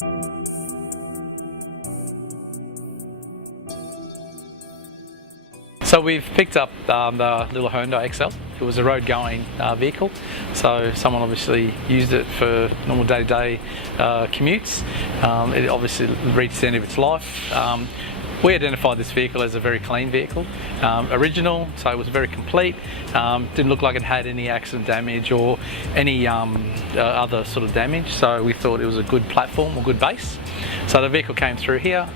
So we've picked up the little Hyundai XL. It was a road-going vehicle, so someone obviously used it for normal day-to-day commutes. It obviously reached the end of its life. We identified this vehicle as a very clean vehicle, original, so it was very complete. Didn't look like it had any accident damage or any other sort of damage, so we thought it was a good platform or good base. So the vehicle came through here.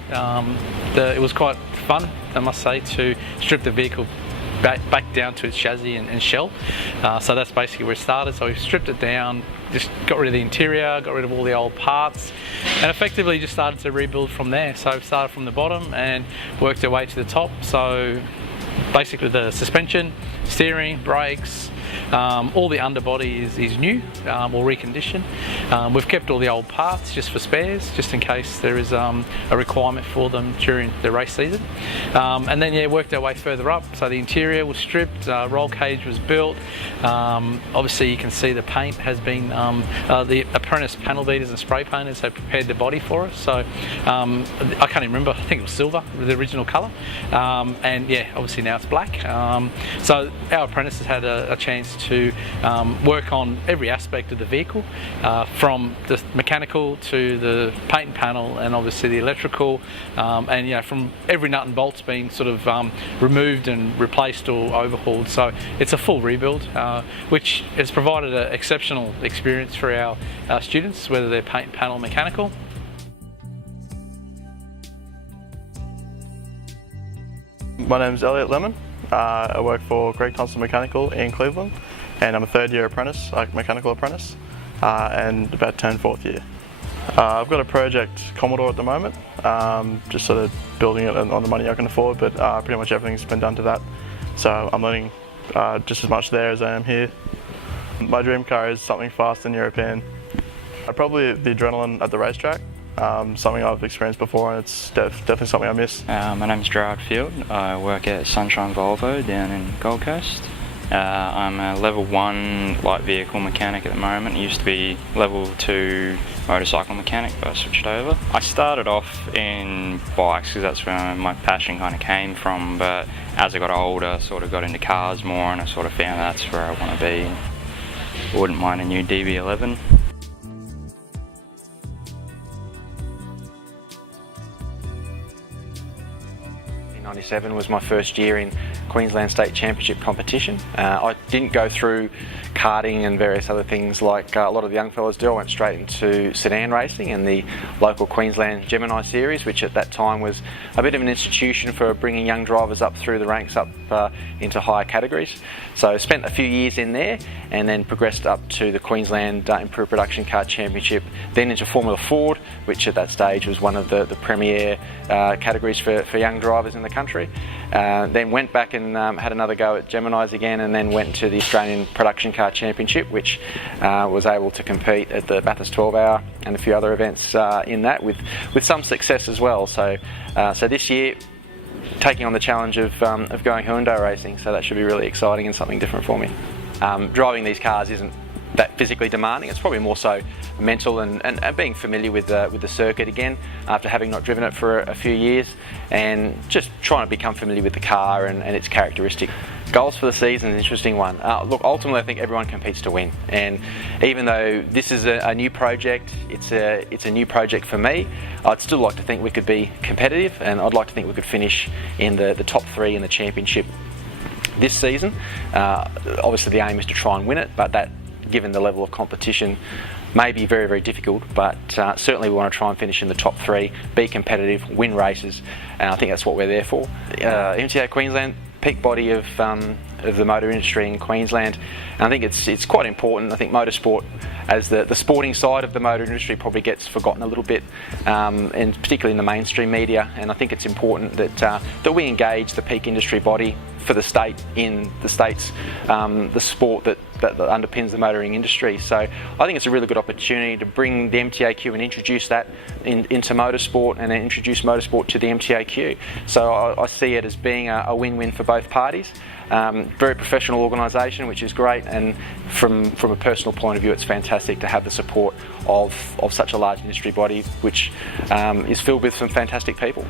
It was quite fun, I must say, to strip the vehicle back down to its chassis and shell. So that's basically where it started. So we stripped it down, just got rid of the interior, got rid of all the old parts, and effectively just started to rebuild from there. So we started from the bottom and worked our way to the top. So basically the suspension, steering, brakes, all the underbody is new or reconditioned. We've kept all the old parts just for spares, just in case there is a requirement for them during the race season. And then worked our way further up. So the interior was stripped, roll cage was built. Obviously you can see the paint has been, the Apprentice panel beaters and spray painters have prepared the body for us. So I can't even remember, I think it was silver, the original colour. And yeah, obviously now it's black. So our apprentices had a chance to work on every aspect of the vehicle, from the mechanical to the paint and panel, and obviously the electrical, and from every nut and bolt's being sort of removed and replaced or overhauled. So it's a full rebuild, which has provided an exceptional experience for our students, whether they're paint and panel mechanical. My name's Elliott Lemmon. I work for Greg Thompson Mechanical in Cleveland, and I'm a third-year apprentice, mechanical apprentice, and about to turn fourth year. I've got a project Commodore at the moment, just sort of building it on the money I can afford, but pretty much everything's been done to that. So I'm learning just as much there as I am here. My dream car is something fast and European. Probably the adrenaline at the racetrack. Something I've experienced before, and it's definitely something I miss. My name's Gerard. I work at Sunshine Volvo down in Gold Coast. I'm a level 1 light vehicle mechanic at the moment. Used to be level 2 motorcycle mechanic, but I switched over. I started off in bikes because that's where my passion kind of came from, but as I got older I sort of got into cars more, and I sort of found that's where I want to be. I wouldn't mind a new DB11. 1997 was my first year in Queensland State Championship competition. I didn't go through karting and various other things like a lot of the young fellas do. I went straight into sedan racing and the local Queensland Gemini series, which at that time was a bit of an institution for bringing young drivers up through the ranks up into higher categories. So spent a few years in there and then progressed up to the Queensland Improved Production Car Championship, then into Formula Ford, which at that stage was one of the premier categories for young drivers in the country. Then went back and had another go at Geminis again, and then went to the Australian Production Car Championship, which was able to compete at the Bathurst 12 Hour and a few other events in that with some success as well. So this year taking on the challenge of going Hyundai racing, so that should be really exciting and something different for me. Driving these cars isn't that physically demanding. It's probably more so mental and being familiar with the circuit again after having not driven it for a few years, and just trying to become familiar with the car and its characteristics. Goals for the season is an interesting one. Look, ultimately I think everyone competes to win, and even though this is a new project, it's a new project for me, I'd still like to think we could be competitive, and I'd like to think we could finish in the top 3 in the championship this season. Obviously the aim is to try and win it, but that, given the level of competition, may be very, very difficult, but certainly we want to try and finish in the top 3, be competitive, win races, and I think that's what we're there for. MTA Queensland, peak body of the motor industry in Queensland, and I think it's quite important. I think motorsport, as the sporting side of the motor industry, probably gets forgotten a little bit, and particularly in the mainstream media, and I think it's important that we engage the peak industry body for the state in the States, the sport that underpins the motoring industry. So I think it's a really good opportunity to bring the MTAQ and introduce that into motorsport and introduce motorsport to the MTAQ. So I see it as being a win-win for both parties. Very professional organisation, which is great, and from a personal point of view, it's fantastic to have the support of such a large industry body, which is filled with some fantastic people.